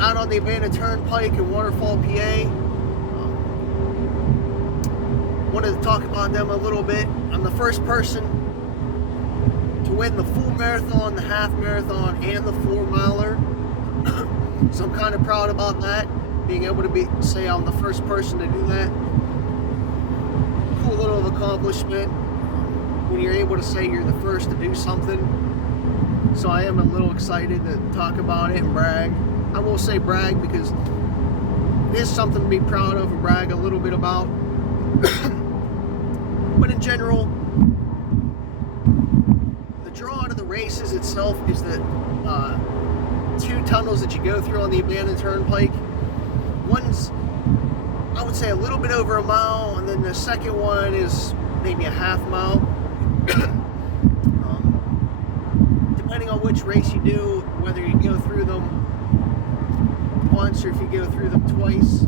Out on the abandoned turnpike in Waterfall, PA. Wanted to talk about them a little bit. I'm the first person to win the full marathon, the half marathon, and the 4-miler. So I'm kind of proud about that, being able to say I'm the first person to do that. Cool little accomplishment when you're able to say you're the first to do something. So I am a little excited to talk about it and brag. I will say brag because it is something to be proud of and brag a little bit about. But in general, the draw out of the races itself is the 2 tunnels that you go through on the abandoned turnpike. One's, I would say, a little bit over a mile, and then the second one is maybe a half mile. Depending on which race you do, whether you go through them once or if you go through them twice.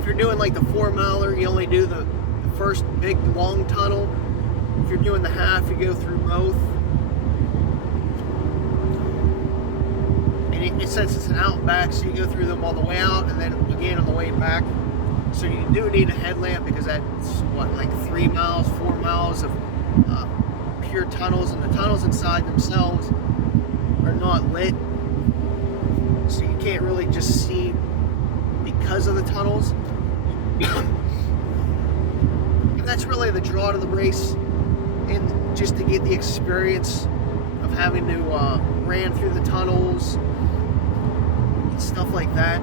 If you're doing like the 4-miler, you only do the first big long tunnel. If you're doing the half, you go through both. And since it's an out and back, so you go through them all the way out and then again on the way back. So you do need a headlamp because that's what, like 3 miles, 4 miles of pure tunnels, and the tunnels inside themselves are not lit. So you can't really just see because of the tunnels. And that's really the draw to the race, and just to get the experience of having to ran through the tunnels and stuff like that.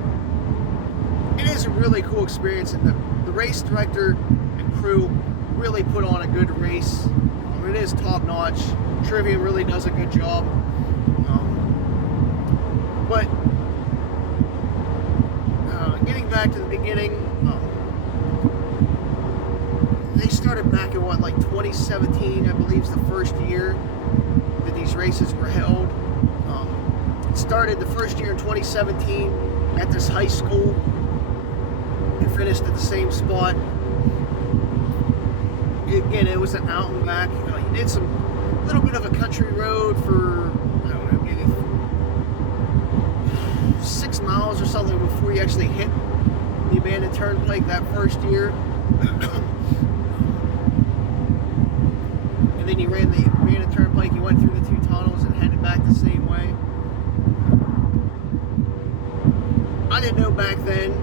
It is a really cool experience, and the race director and crew really put on a good race. It is top notch. Trivium really does a good job. But getting back to the beginning, they started back in what, like 2017, I believe, is the first year that these races were held. It started the first year in 2017 at this high school and finished at the same spot. Again, it was an out and back. You did some little bit of a country road for, I don't know, maybe 6 miles or something before you actually hit the abandoned turnpike that first year. And then you ran the abandoned turnpike, you went through the 2 tunnels and headed back the same way. I didn't know back then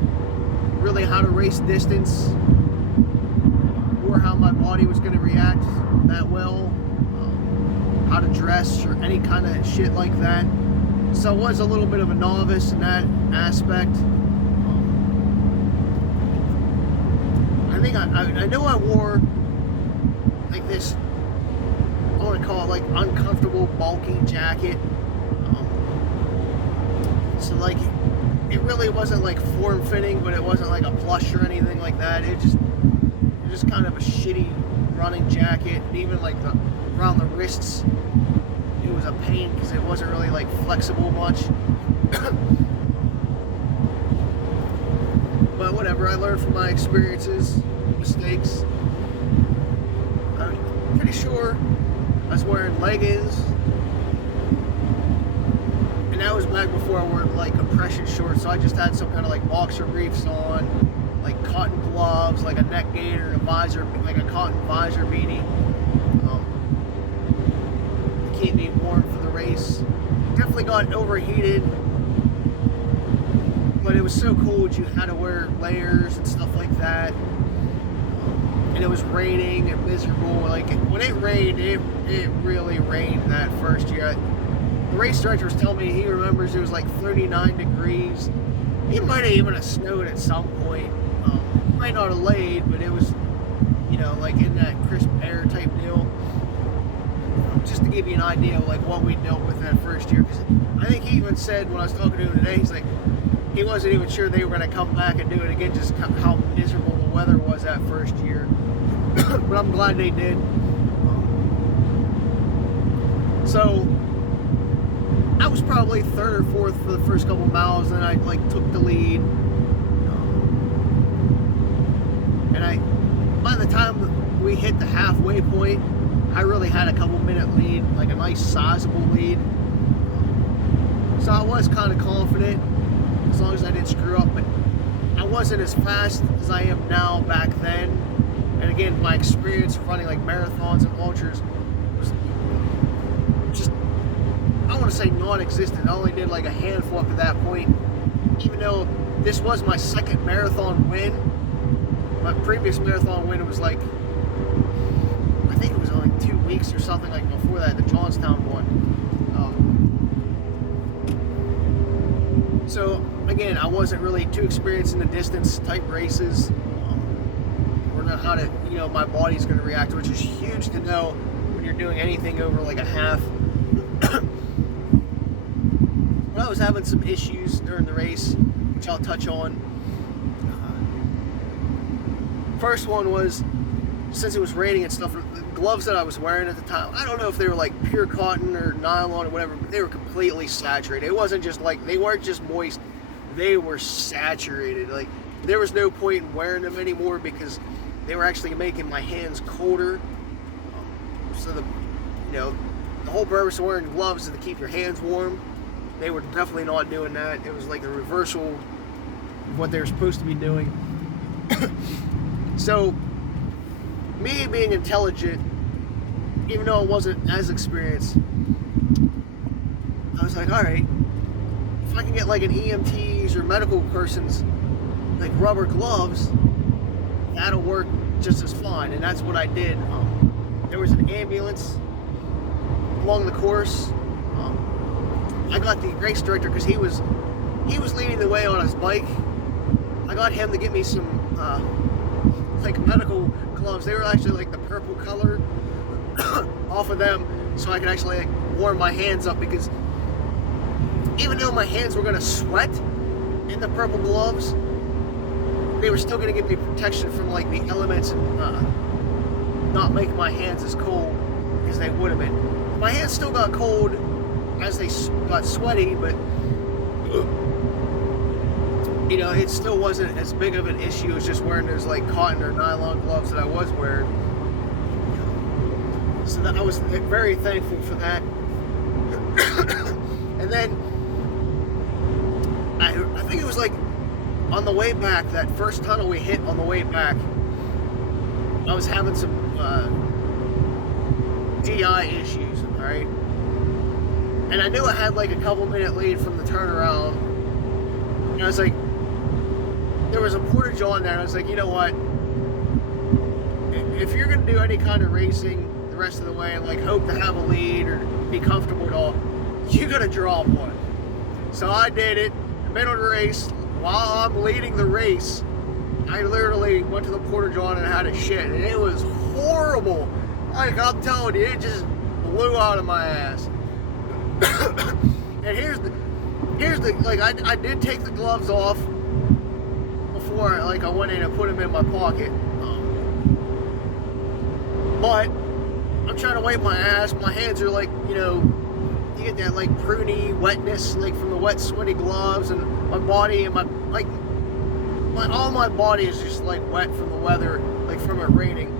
really how to race distance or how my body was going to react that well, how to dress or any kind of shit like that. So I was a little bit of a novice in that aspect. I think I know I wore like this, I want to call it like uncomfortable, bulky jacket. So like it really wasn't like form-fitting, but it wasn't like a plush or anything like that. It just kind of a shitty running jacket, and even like around the wrists it was a pain because it wasn't really like flexible much. But whatever, I learned from my experiences, mistakes. I'm pretty sure I was wearing leggings, and that was back before I wore like compression shorts, so I just had some kind of like boxer briefs on, like cotton gloves, like a neck gaiter, a visor, like a cotton visor beanie, to keep me warm for the race. Definitely got overheated, but it was so cold. You had to wear layers and stuff like that. And it was raining and miserable. Like when it rained, it really rained that first year. The race director was telling me he remembers it was like 39 degrees. It might have even snowed at some point. Might not have laid, but it was, you know, like in that crisp air type deal. Just to give you an idea of like what we dealt with that first year. Because I think he even said when I was talking to him today, he's like, he wasn't even sure they were going to come back and do it again, just how miserable the weather was that first year. But I'm glad they did. So I was probably 3rd or 4th for the first couple miles, then I like took the lead. And by the time we hit the halfway point, I really had a couple minute lead, like a nice sizable lead. So I was kind of confident as long as I didn't screw up, but I wasn't as fast as I am now back then. And again, my experience running like marathons and ultras was just, I want to say non-existent. I only did like a handful up to that point, even though this was my second marathon win. My previous marathon win was like, I think it was only 2 weeks or something like before that, the Johnstown one. So again, I wasn't really too experienced in the distance type races, or know how to, my body's going to react, which is huge to know when you're doing anything over like a half. But I was having some issues during the race, which I'll touch on. First one was, since it was raining and stuff, the gloves that I was wearing at the time, I don't know if they were like pure cotton or nylon or whatever, but they were completely saturated. It wasn't just like, they weren't just moist, they were saturated. Like, there was no point in wearing them anymore because they were actually making my hands colder. So the whole purpose of wearing gloves is to keep your hands warm. They were definitely not doing that. It was like the reversal of what they were supposed to be doing. So, me being intelligent, even though I wasn't as experienced, I was like, alright, if I can get like an EMT's or medical person's like rubber gloves, that'll work just as fine. And that's what I did. There was an ambulance along the course. I got the race director, because he was leading the way on his bike. I got him to get me some like medical gloves. They were actually like the purple color off of them, so I could actually like warm my hands up, because even though my hands were gonna sweat in the purple gloves, they were still gonna give me protection from like the elements and not make my hands as cold as they would have been. My hands still got cold as they got sweaty, but it still wasn't as big of an issue as just wearing those like cotton or nylon gloves that I was wearing. So that I was very thankful for that. And then I think it was like on the way back, that first tunnel we hit on the way back, I was having some DI issues, alright? And I knew I had like a couple minute lead from the turnaround. And I was like, there was a portage on there, and I was like, you know what? If you're going to do any kind of racing the rest of the way and like hope to have a lead or be comfortable at all, you got to drop one. So I did it. In the middle of the race, while I'm leading the race, I literally went to the portage on and had a shit, and it was horrible. Like, I'm telling you, it just blew out of my ass. And here's the like, I did take the gloves off before I went in and put them in my pocket. But I'm trying to wipe my ass. My hands are like, you get that like pruny wetness like from the wet sweaty gloves, and my body and all my body is just like wet from the weather, like from it raining.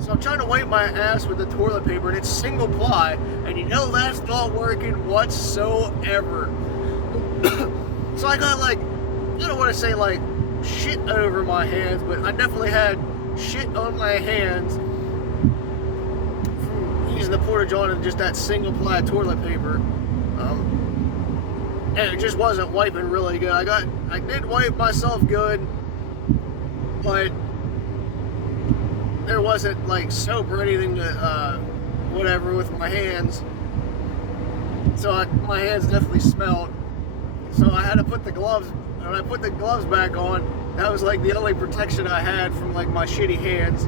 So I'm trying to wipe my ass with the toilet paper, and it's single ply, and that's not working whatsoever. So I got like, I don't want to say like shit over my hands, but I definitely had shit on my hands from using the portage on and just that single ply toilet paper. And it just wasn't wiping really good. I did wipe myself good, but there wasn't like soap or anything to whatever with my hands. So my hands definitely smelled. So I had to put the gloves, when I put the gloves back on, that was like the only protection I had from like my shitty hands.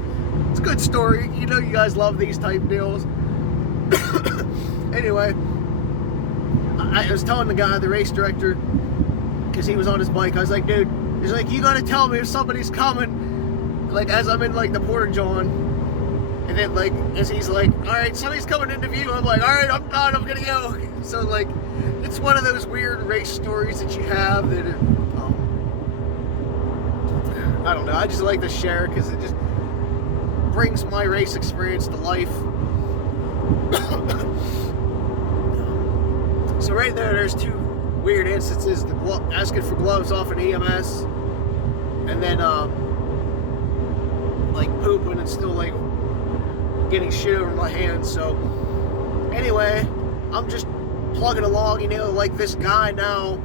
It's a good story. You guys love these type deals. Anyway, I was telling the guy, the race director, because he was on his bike, I was like, dude, he's like, you gotta tell me if somebody's coming, like as I'm in like the portage on. And then like, as he's like, alright, somebody's coming into view, I'm like, alright, I'm done, I'm gonna go. So like, it's one of those weird race stories that you have that I don't know, I just like to share because it just brings my race experience to life. So right there's two weird instances, asking for gloves off an EMS, and then like pooping and still like getting shit over my hands. So anyway, I'm just plugging along, you know, like this guy now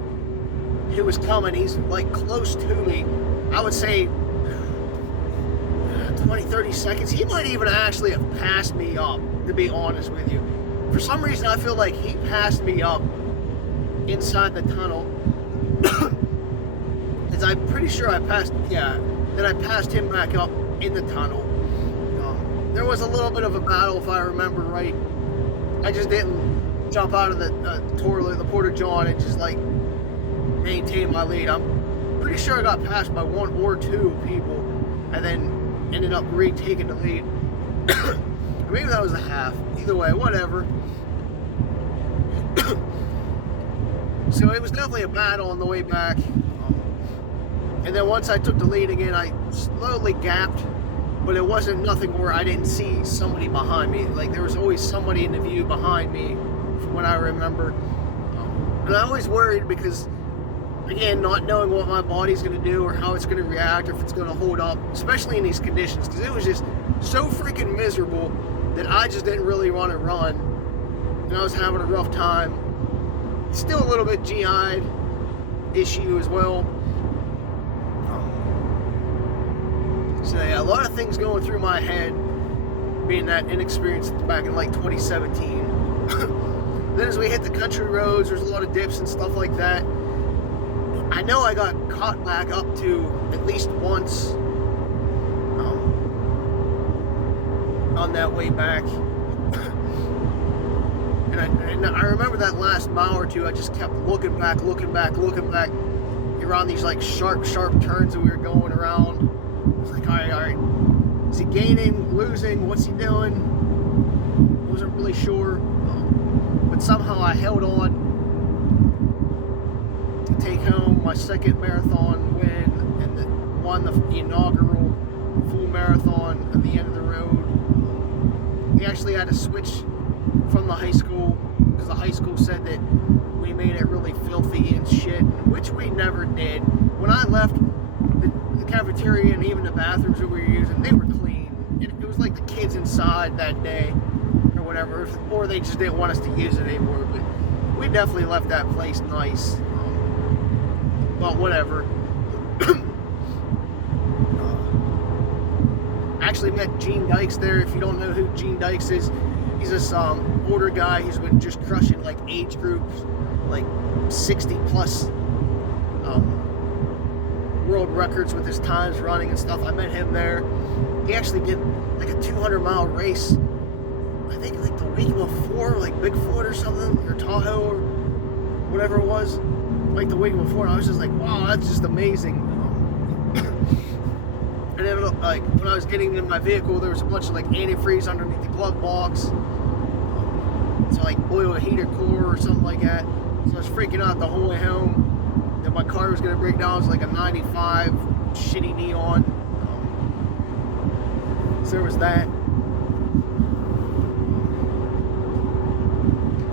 who was coming, he's like close to me. I would say 20, 30 seconds. He might even actually have passed me up, to be honest with you. For some reason, I feel like he passed me up inside the tunnel. Because I'm pretty sure I passed, then I passed him back up in the tunnel. There was a little bit of a battle, if I remember right. I just didn't jump out of the toilet, the porta-john, and just like maintain my lead. I'm pretty sure I got passed by one or two people, and then ended up retaking the lead. Maybe that was a half. Either way, whatever. So it was definitely a battle on the way back. And then once I took the lead again, I slowly gapped, but it wasn't nothing where I didn't see somebody behind me. Like, there was always somebody in the view behind me, from what I remember. And I always worried because, again, not knowing what my body's going to do or how it's going to react, or if it's going to hold up, especially in these conditions, because it was just so freaking miserable that I just didn't really want to run, and I was having a rough time. Still a little bit GI'd issue as well. So yeah, a lot of things going through my head, being that inexperienced back in like 2017. Then as we hit the country roads, there's a lot of dips and stuff like that. I know I got caught back up to at least once on that way back. And I remember that last mile or two, I just kept looking back around these like sharp turns that we were going around. I was like, all right. Is he gaining, losing? What's he doing? Wasn't really sure. But somehow I held on to take home my second marathon win, and won the inaugural full marathon at the end of the road. We actually had to switch from the high school because the high school said that we made it really filthy and shit, which we never did. When I left, the cafeteria and even the bathrooms that we were using, they were clean. It was like the kids inside that day or whatever, or they just didn't want us to use it anymore. But we definitely left that place nice. But whatever. Actually met Gene Dykes there. If you don't know who Gene Dykes is, he's this older guy who's been just crushing like age groups, like 60 plus world records with his times running and stuff. I met him there. He actually did like a 200-mile race, I think like the week before, like Bigfoot or something, or Tahoe or whatever it was, like the week before. And I was just like, wow, that's just amazing. And then like when I was getting in my vehicle, there was a bunch of like antifreeze underneath the glove box. So like oil a heater core or something like that. So I was freaking out the whole way home that my car was going to break down. It was like a 95 shitty neon. So there was that.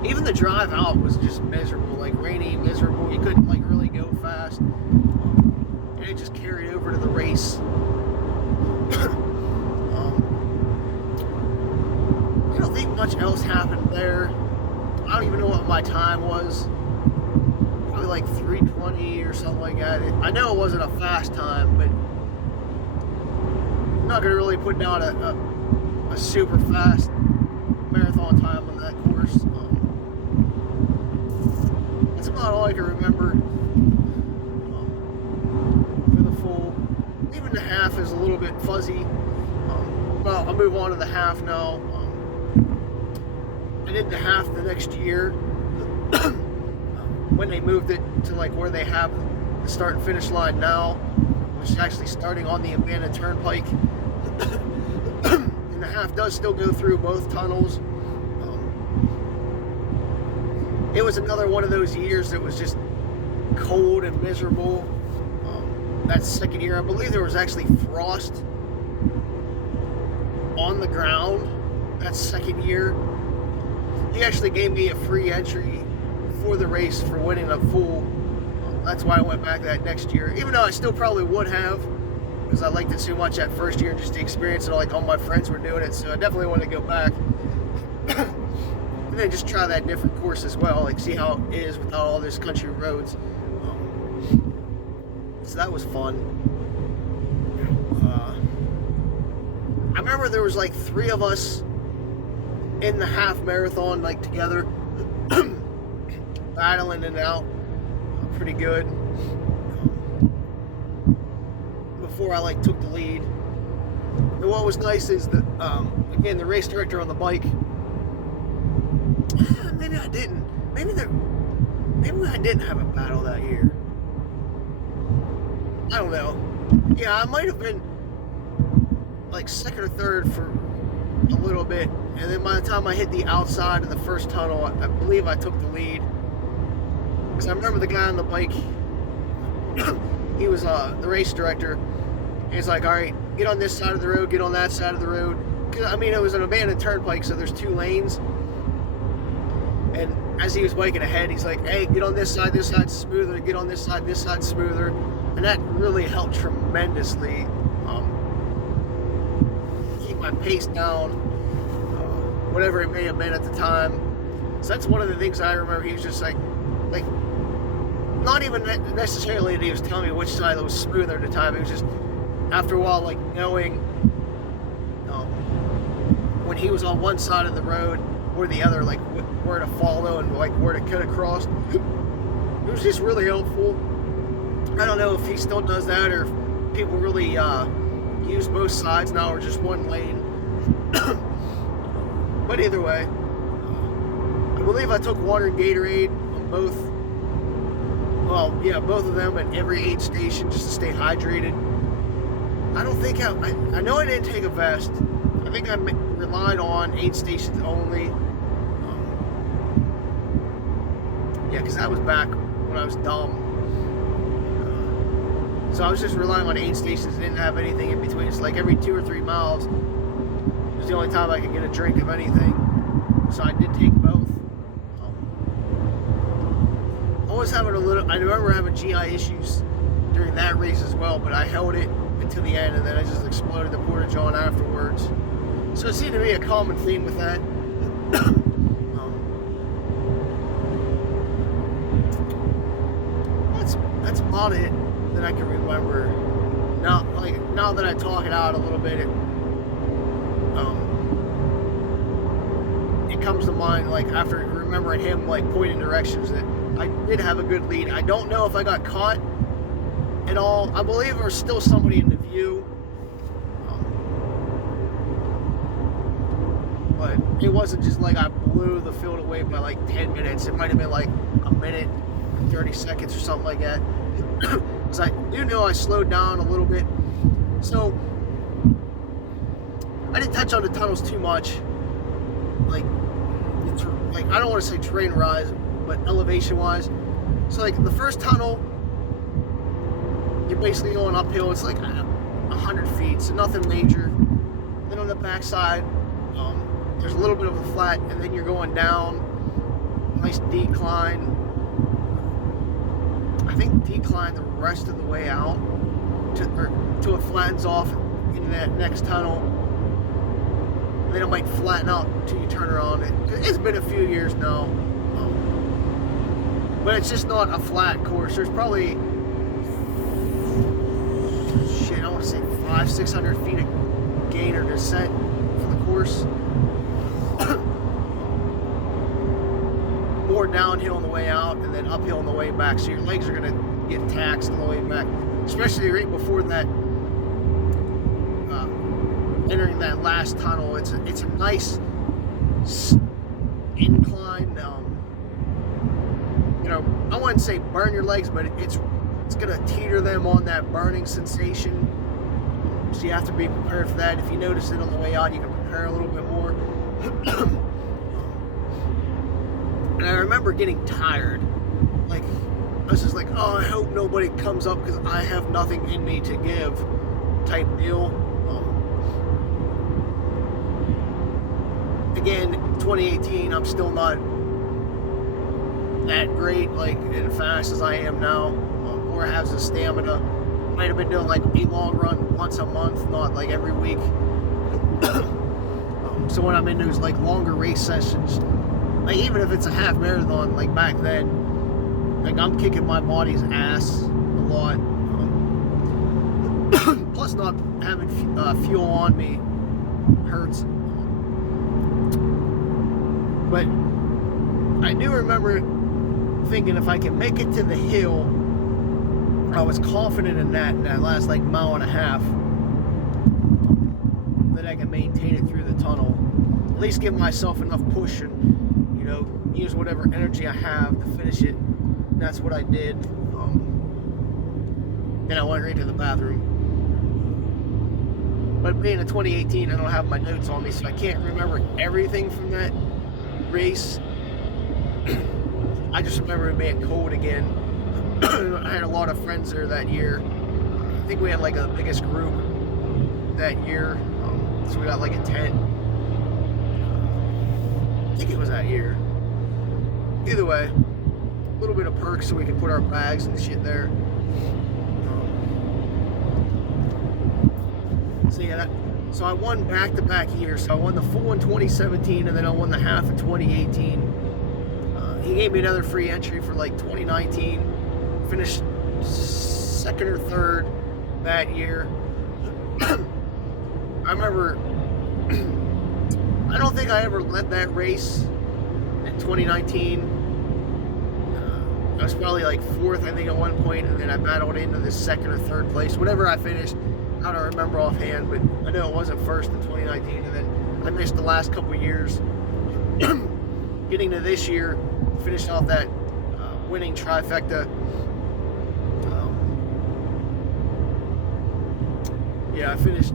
Even the drive out was just miserable, like rainy, miserable. You couldn't like really go fast. And it just carried over to the race. I don't think much else happened there. I don't even know what my time was. Probably like 3:20 or something like that. I know it wasn't a fast time, but I'm not going to really put down a super fast marathon time on that course. That's about all I can remember for the full. Even the half is a little bit fuzzy. Well, I'll move on to the half now. I did the half the next year when they moved it to like where they have the start and finish line now, which is actually starting on the abandoned turnpike. And the half does still go through both tunnels. It was another one of those years that was just cold and miserable. That second year, I believe there was actually frost on the ground that second year. He actually gave me a free entry before the race for winning a full. That's why I went back that next year, even though I still probably would have, because I liked it so much that first year, just the experience, and like all my friends were doing it, so I definitely want to go back. And then just try that different course as well, like see how it is without all these country roads. So that was fun. I remember there was like 3 of us in the half marathon, like together, battling it out pretty good before I like took the lead. And what was nice is that again, the race director on the bike, maybe I didn't, maybe I didn't have a battle that year, I don't know. Yeah, I might have been like second or third for a little bit, and then by the time I hit the outside of the first tunnel, I believe I took the lead. Because I remember the guy on the bike, he was the race director, and he's like, all right, get on this side of the road, get on that side of the road. Because, I mean, it was an abandoned turnpike, so there's 2 lanes. And as he was biking ahead, he's like, hey, get on this side's smoother, get on this side's smoother. And that really helped tremendously keep my pace down, whatever it may have been at the time. So that's one of the things I remember. He was just like, not even necessarily that he was telling me which side was smoother at the time. It was just, after a while, like knowing when he was on one side of the road or the other, like where to follow and like where to cut across. It was just really helpful. I don't know if he still does that or if people really use both sides now or just one lane. But either way, I believe I took water and Gatorade on both. Well, yeah, both of them at every aid station just to stay hydrated. I don't think I know I didn't take a vest. I think I relied on aid stations only. Yeah, because that was back when I was dumb. So I was just relying on aid stations and didn't have anything in between. It's like every 2 or 3 miles was the only time I could get a drink of anything. So I did take both. I was having I remember having GI issues during that race as well, but I held it until the end, and then I just exploded the Porta-John afterwards. So it seemed to be a common theme with that. That's about it that I can remember. Now that I talk it out a little bit, it comes to mind, like after remembering him like pointing directions, that I did have a good lead. I don't know if I got caught at all. I believe there was still somebody in the view, but it wasn't just like I blew the field away by like 10 minutes. It might have been like a minute, 30 seconds or something like that. Because I do know I slowed down a little bit. So I didn't touch on the tunnels too much. Like I don't want to say terrain wise, but elevation wise. So like the first tunnel, you're basically going uphill. It's like 100 feet, so nothing major. Then on the backside, there's a little bit of a flat, and then you're going down, nice decline. I think decline the rest of the way out till it flattens off in that next tunnel. And then it might flatten out until you turn around. It's been a few years now, but it's just not a flat course. There's probably, I want to say 500-600 feet of gain or descent for the course. More downhill on the way out and then uphill on the way back, so your legs are going to get taxed on the way back, especially right before that, entering that last tunnel. It's a nice incline. I wouldn't say burn your legs, but it's going to teeter them on that burning sensation, so you have to be prepared for that. If you notice it on the way out, you can prepare a little bit more. And I remember getting tired. Like, I was just like, oh, I hope nobody comes up because I have nothing in me to give type deal. Again, 2018, I'm still not that great, like and fast as I am now, or has the stamina. Might have been doing like a long run once a month, not like every week. So when I'm in those like longer race sessions, like even if it's a half marathon, like back then, like I'm kicking my body's ass a lot. Plus, not having fuel on me hurts. But I do remember thinking if I can make it to the hill, I was confident in that last like mile and a half, that I can maintain it through the tunnel. At least give myself enough push and, you know, use whatever energy I have to finish it. And that's what I did. Then I went right to the bathroom. But being in 2018, I don't have my notes on me, so I can't remember everything from that race. I just remember it being cold again. I had a lot of friends there that year. I think we had like the biggest group that year. So we got like a tent. I think it was that year. Either way, a little bit of perks so we could put our bags and shit there. So yeah, so I won back-to-back years. So I won the full in 2017, and then I won the half in 2018. He gave me another free entry for like 2019. Finished second or third that year. I remember, I don't think I ever led that race in 2019. I was probably like fourth, I think, at one point, and then I battled into the second or third place. Whatever I finished, I don't remember offhand, but I know it wasn't first in 2019, and then I missed the last couple of years. Getting to this year, finished off that winning trifecta. Yeah, I finished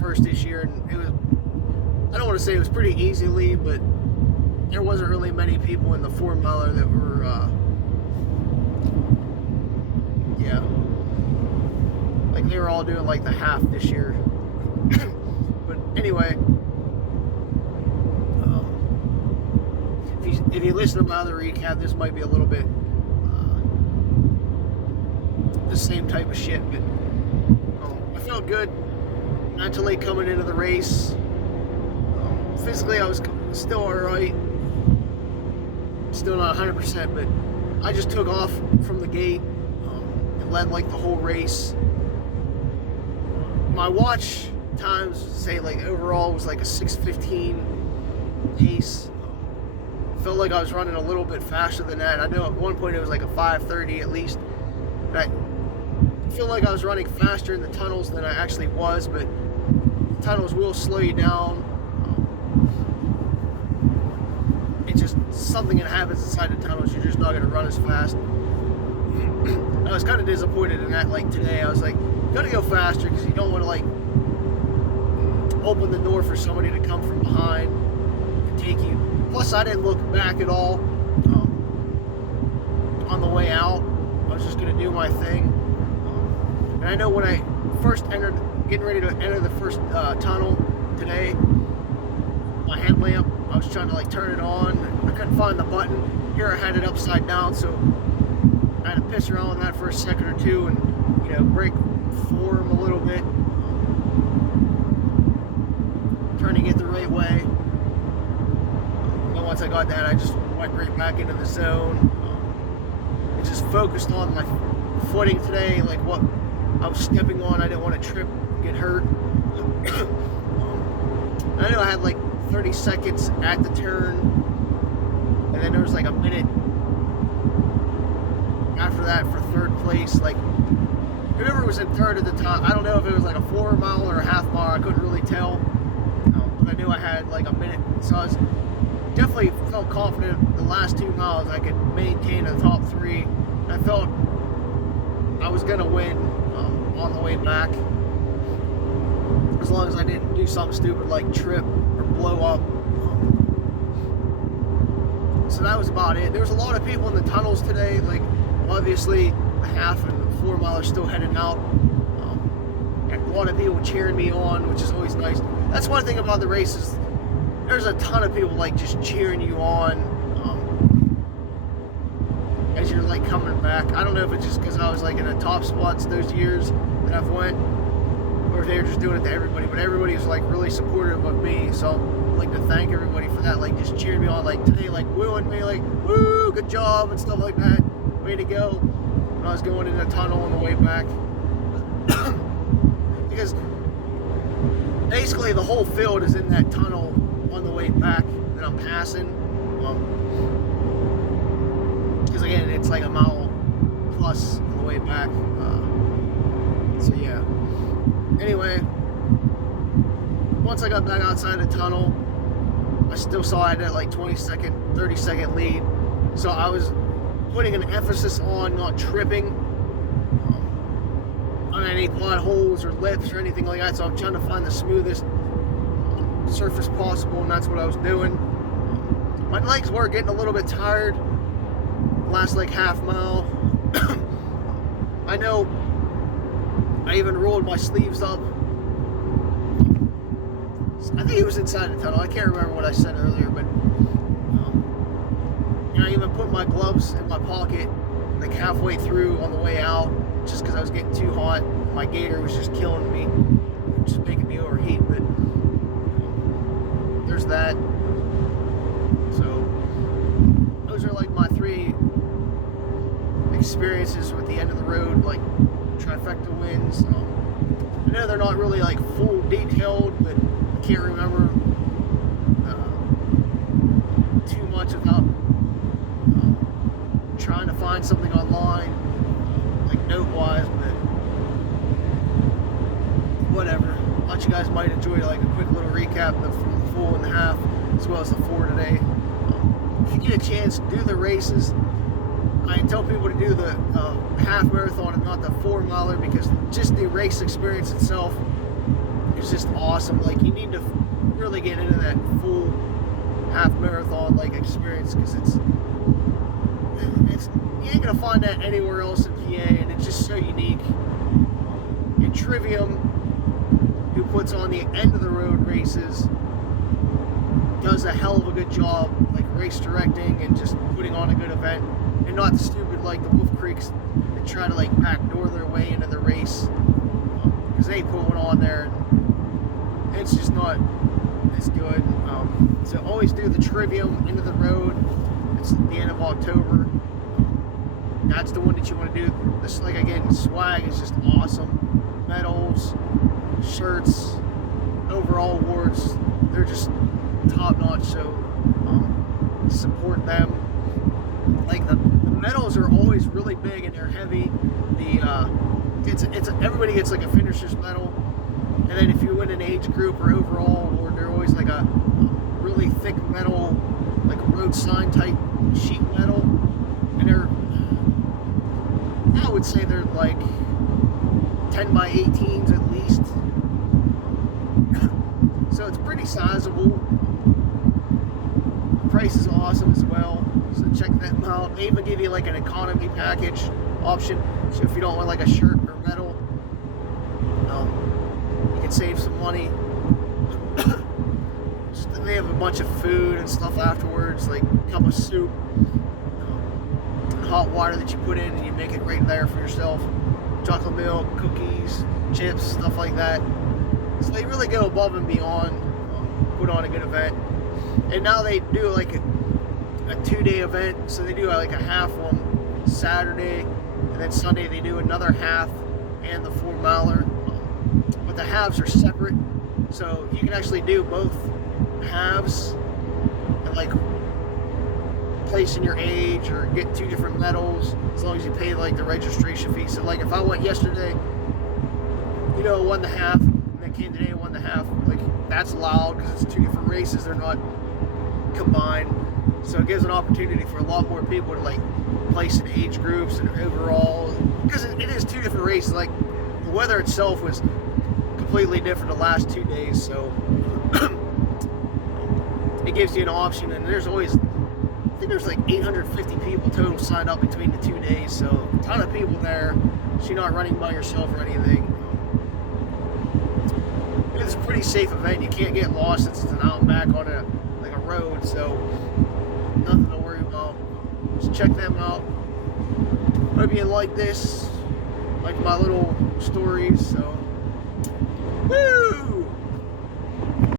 first this year, and it was, I don't want to say it was pretty easily, but there wasn't really many people in the 4 miler that were, yeah, like they were all doing like the half this year. But anyway, if you listen to my other recap, this might be a little bit the same type of shit, but I felt good mentally coming into the race. Physically, I was still alright. Still not 100%, but I just took off from the gate and led like the whole race. My watch times say like overall was like a 6:15 pace. Felt like I was running a little bit faster than that. I know at one point it was like a 5:30 at least. And I feel like I was running faster in the tunnels than I actually was, but tunnels will slow you down. It's just something that happens inside the tunnels. You're just not going to run as fast. I was kind of disappointed in that. Like today, I was like, you got to go faster because you don't want to like open the door for somebody to come from behind and take you. Plus, I didn't look back at all on the way out. I was just going to do my thing. And I know when I first getting ready to enter the first tunnel today, my headlamp, I was trying to like turn it on. I couldn't find the button. Here I had it upside down, so I had to piss around with that for a second or two and, you know, break form a little bit. Trying to get the right way. And once I got that, I just went right back into the zone. I just focused on my footing today, like what I was stepping on. I didn't want to trip and get hurt. I know I had like 30 seconds at the turn, and then there was like a minute after that for third place. Like whoever was in third at the time, I don't know if it was like a 4 mile or a half mile, I couldn't really tell, but I knew I had like a minute, so I was definitely felt confident the last 2 miles I could maintain the top 3. I felt I was gonna win on the way back, as long as I didn't do something stupid like trip or blow up. So that was about it. There was a lot of people in the tunnels today. Like obviously the half and the 4 mile are still heading out. A lot of people cheering me on, which is always nice. That's one thing about the races. There's a ton of people like just cheering you on. back. I don't know if it's just because I was like in the top spots those years that I've went, or if they were just doing it to everybody. But everybody was like really supportive of me, so I'd like to thank everybody for that. Like just cheering me on, like today, like wooing me, like woo, good job and stuff like that. Way to go. When I was going in the tunnel on the way back, because basically the whole field is in that tunnel on the way back that I'm passing. Because again, it's like a mile plus on the way back. So yeah. Anyway, once I got back outside the tunnel, I still saw I had that like 20-second, 30-second lead. So I was putting an emphasis on not tripping on any potholes or lips or anything like that. So I'm trying to find the smoothest surface possible, and that's what I was doing. My legs were getting a little bit tired last like half mile. I know I even rolled my sleeves up. I think it was inside the tunnel. I can't remember what I said earlier, but I even put my gloves in my pocket like halfway through on the way out, just because I was getting too hot. My gator was just killing me, just making me overheat. But there's that. So those are like my 3 experiences with the end of the road, like trifecta wins. I know they're not really like full detailed, but I can't remember too much without trying to find something online, like note-wise, but whatever. I thought you guys might enjoy like a quick little recap from the full and the half, as well as the 4 today. If you get a chance, do the races. I tell people to do the half marathon and not the 4 miler, because just the race experience itself is just awesome. Like you need to really get into that full half marathon like experience, because it's you ain't gonna find that anywhere else in PA, and it's just so unique. And Trivium, who puts on the end of the road races, does a hell of a good job, like race directing and just putting on a good event, and not stupid like the Wolf Creeks that try to like backdoor their way into the race, because they put one on there and it's just not as good. So always do the Trivium into the road. It's at the end of October. That's the one that you want to do. This, like again, swag is just awesome. Medals, shirts, overall awards, they're just top notch. So support them. Like the medals are always really big and they're heavy. Everybody gets like a finisher's medal, and then if you win an age group or overall award, they're always like a really thick metal, like a road sign type sheet metal, and I would say they're like 10 by 18s at least. So it's pretty sizable. The price is awesome as well, so check them out. They even give you like an economy package option, so if you don't want like a shirt or medal, you can save some money. They have a bunch of food and stuff afterwards, like a cup of soup, hot water that you put in, and you make it right there for yourself. Chocolate milk, cookies, chips, stuff like that. So they really go above and beyond, put on a good event. And now they do like a 2-day event, so they do like a half on Saturday, and then Sunday they do another half and the 4 miler. But the halves are separate, so you can actually do both halves and like place in your age or get 2 different medals, as long as you pay like the registration fee. So like if I went yesterday, won the half, and then came today and won the half, like that's allowed because it's 2 different races, they're not combined. So it gives an opportunity for a lot more people to like place in age groups and overall, because it is 2 different races. Like the weather itself was completely different the last 2 days, so it gives you an option. And there's always, I think there's like 850 people total signed up between the 2 days, so a ton of people there, so you're not running by yourself or anything. It's a pretty safe event. You can't get lost. It's an out and back on a road, so nothing to worry about. Just check them out. Hope you like this, like my little stories. So